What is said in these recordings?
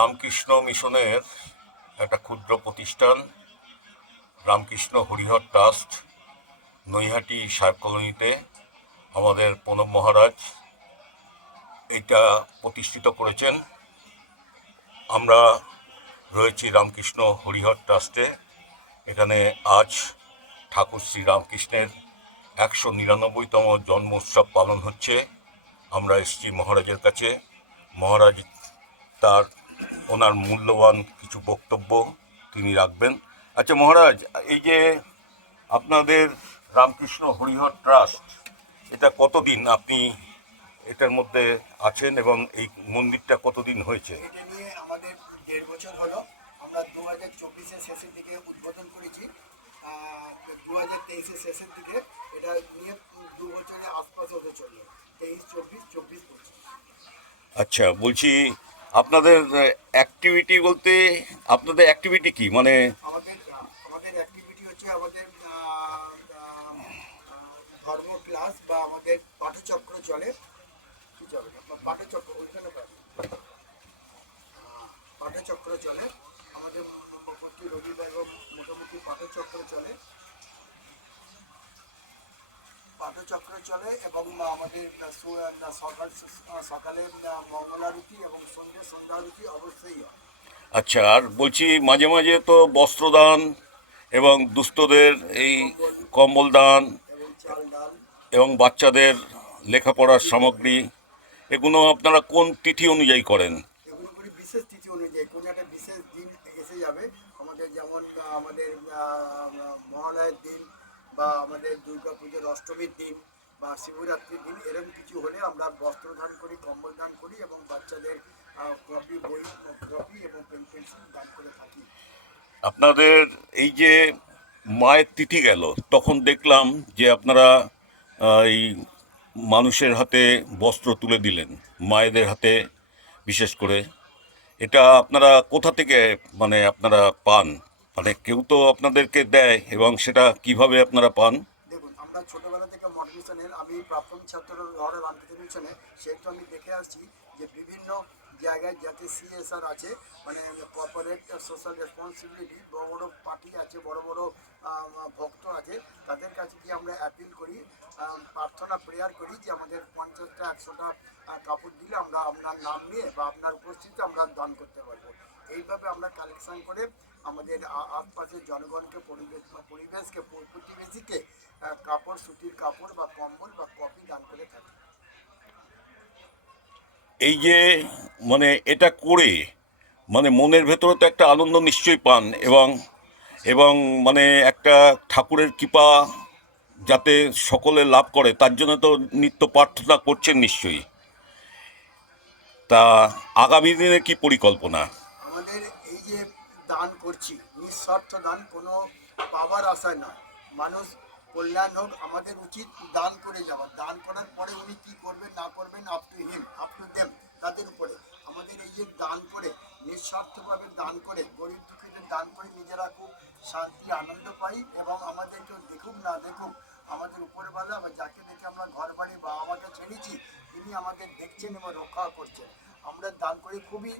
রামকৃষ্ণ মিশনের একটা ক্ষুদ্র প্রতিষ্ঠান রামকৃষ্ণ হরিহর ট্রাস্ট নৈহাটি সাহেব কলোনিতে আমাদের প্রণব মহারাজ এটা প্রতিষ্ঠিত করেছেন। আমরা রয়েছি রামকৃষ্ণ হরিহর ট্রাস্টে। এখানে আজ ঠাকুর শ্রী রামকৃষ্ণের 199তম জন্ম উৎসব পালন হচ্ছে। আমরা এসেছি মহারাজের কাছে। মহারাজ তার ওনার মূল্যবান কিছু বক্তব্য তিনি রাখবেন। আচ্ছা মহারাজ, এই যে আপনাদের রামকৃষ্ণ হরিহর ট্রাস্ট, এটা কতদিন আপনি এটার মধ্যে আছেন এবং এই মন্দিরটা কতদিন হয়েছে? এটা নিয়ে আমাদের 1.5 বছর হলো। আমরা 2024-এর শেষের দিকে উদ্বোধন করেছি। 2023-এর শেষের দিকে এটা নিয়ে 2 বছরের আশপাশ হতে চললো। 23-24-24-25। আচ্ছা, বলছি আপনাদের অ্যাক্টিভিটি বলতে আপনাদের অ্যাক্টিভিটি কি মানে? আমাদের আমাদের অ্যাক্টিভিটি হচ্ছে আমাদের ধর্ম ক্লাস বা আমাদের পাঠচক্র চলে। কি চলে? পাঠচক্র ওইখানে পাঠচক্র চলে আমাদের প্রতি রবিবার মোটামুটি পাঠচক্র চলে এবং আমাদের সকালে মঙ্গলারতি এবং সন্ধ্যারতি অবশ্যই হয়। আচ্ছা, আর বলছি মাঝে মাঝে তো বস্ত্রদান এবং দুস্থদের এই কম্বল দান এবং চাল ডাল এবং বাচ্চাদের লেখাপড়ার সামগ্রী, এগুলো আপনারা কোন তিথি অনুযায়ী করেন? এগুলো করি বিশেষ তিথি অনুযায়ী। কোনো একটা বিশেষ দিন এসে যাবে আমাদের, যেমন আমাদের মহালয়ের দিন বা আমাদের দুর্গা পুজোর অষ্টমীর দিন বা শিবরাত্রির দিন, এরকম কিছু হলে আমরা বস্ত্র দান করি, কম্বল দান করি এবং বাচ্চাদের কপি এবং পেন্সিল দান করে থাকি। আপনাদের এই যে মায়ের তিথি গেল, তখন দেখলাম যে আপনারা এই মানুষের হাতে বস্ত্র তুলে দিলেন, মায়েদের হাতে বিশেষ করে। এটা আপনারা কোথা থেকে মানে আপনারা পান? মানে কেউ তো আপনাদেরকে দেয়, এবং সেটা কিভাবে আপনারা পান? দেখুন, আমরা ছোটোবেলা থেকে মঠ মিশনের, আমি প্রাক্তন ছাত্র লহরা রামকৃষ্ণ মিশনে, সেহেতু আমি দেখে আসছি যে বিভিন্ন জায়গায় যাতে সিএসআর আছে, মানে কর্পোরেট সোশ্যাল রেসপন্সিবিলিটি, বড় বড় পার্টি আছে, বড় বড় ভক্ত আছে, তাদের কাছে গিয়ে আমরা অ্যাপিল করি, প্রার্থনা প্রেয়ার করি যে আমাদের 50টা 100টা কাপড় দিলে আমরা আপনার নাম নিয়ে বা আপনার উপস্থিতিতে আমরা দান করতে পারবো। এইভাবে আমরা কালেকশন করে আমাদের আশপাশের জনগণকে, পরিবেশকে, প্রতিবেশীকে কাপড়, সুতির কাপড় বা কম্বল বা কপি দান করে থাকি। এই যে মানে এটা করে মানে মনের ভেতরে তো একটা আনন্দ নিশ্চয়ই পান, এবং এবং মানে একটা ঠাকুরের কৃপা যাতে সকলে লাভ করে তার জন্য তো নিত্য প্রার্থনা করছেন নিশ্চয়ই। তা আগামী দিনে কি পরিকল্পনা? আমাদের এই যে দান করছি, নিঃস্বার্থ দান, কোনো পাওয়ার আশায় নয়। মানুষ কল্যাণ হোক, আমাদের উচিত দান করে যাওয়া। দান করার পরে উনি কী করবেন না করবেন, up to him, up to them, তাদের উপরে। আমাদের এই যে দান করে, নিঃস্বার্থভাবে দান করে, গরিব দুঃখীদের দান করে নিজেরা খুব শান্তি আনন্দ পাই, এবং আমাদের কেউ দেখুক না দেখুক, আমাদের উপরওয়ালা বা যাকে দেখে আমরা ঘর বাড়ি বা আমাকে ছেড়েছি, তিনি আমাদের দেখছেন এবং রক্ষা করছেন। আমরা দান করে খুবই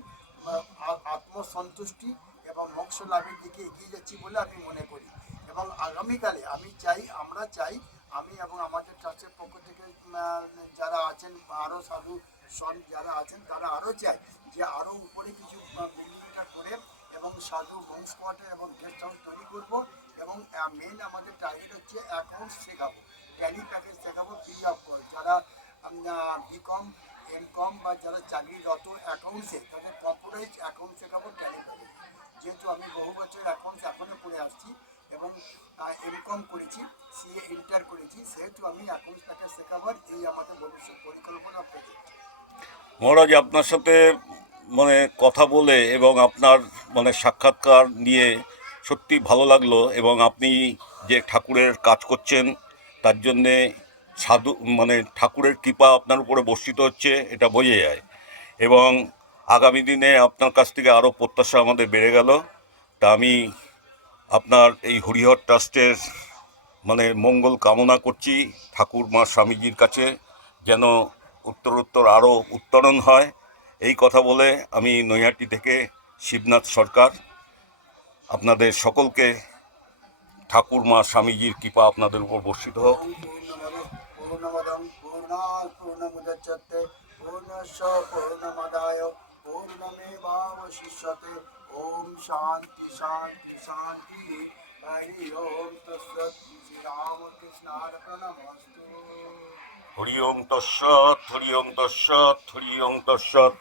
আত্মসন্তুষ্টি এবং মোক্ষ লাভের দিকে এগিয়ে যাচ্ছি বলে আমি মনে করি। এবং আগামীকালে আমরা চাই, আমি এবং আমাদের ট্রাস্টের পক্ষ থেকে যারা আছেন, আরও সাধু সন্ত যারা আছেন, তারা আরও চায় যে আরও উপরে কিছু বিল্ডিংটা করে এবং সাধু হোম স্কোয়াটার এবং গেস্ট হাউস তৈরি করবো। এবং মেন আমাদের টার্গেট হচ্ছে অ্যাকাউন্টস শেখাবো, ট্যালি প্যাকেজ শেখাবো ফ্রি অফ কস্ট। যারা বিকম, এমকম বা যারা চাকরিরত অ্যাকাউন্টসে, তাদের কম্পিউটারাইজ অ্যাকাউন্ট শেখাবো ট্যালি প্যাকেজ। যেহেতু আমি বহু বছর অ্যাকাউন্টস এখনও পড়ে আসছি এবং এমকম করেছি, সিএ ইন্টার করেছি, সেহেতু আমি অ্যাকাউন্টস প্যাকেজ শেখাবার এই আমাদের ভবিষ্যৎ পরিকল্পনা প্রজেক্ট। মহারাজ, আপনার সাথে মানে কথা বলে এবং আপনার মানে সাক্ষাৎকার নিয়ে সত্যি ভালো লাগলো, এবং আপনি যে ঠাকুরের কাজ করছেন তার জন্যে সাধু মানে ঠাকুরের কৃপা আপনার উপরে বর্ষিত হচ্ছে, এটা বোঝা যায়। এবং আগামী দিনে আপনার কাছ থেকে আরও প্রত্যাশা আমাদের বেড়ে গেল। তা আমি আপনার এই হরিহর ট্রাস্টের মানে মঙ্গল কামনা করছি ঠাকুর মা স্বামীজির কাছে, যেন উত্তরোত্তর আরও উত্তরণ হয় এই কথা বলে আমি নৈহাটি থেকে শিবনাথ সরকার আপনাদের সকলকে ঠাকুরমা স্বামীজির কৃপা আপনাদের উপর বর্ষিত হোক। ওম পূর্ণমদং পূর্ণাৎ পূর্ণমুদচ্যতে পূর্ণস্য পূর্ণমাদায় পূর্ণমেবাবশিষ্যতে। ওম শান্তি শান্তি শান্তি। হরি ওম তৎসৎ। শ্রীরামকৃষ্ণার্পণমস্তু। হরি ওম তৎসৎ, হরি ওম তৎসৎ, হরি ওম তৎসৎ।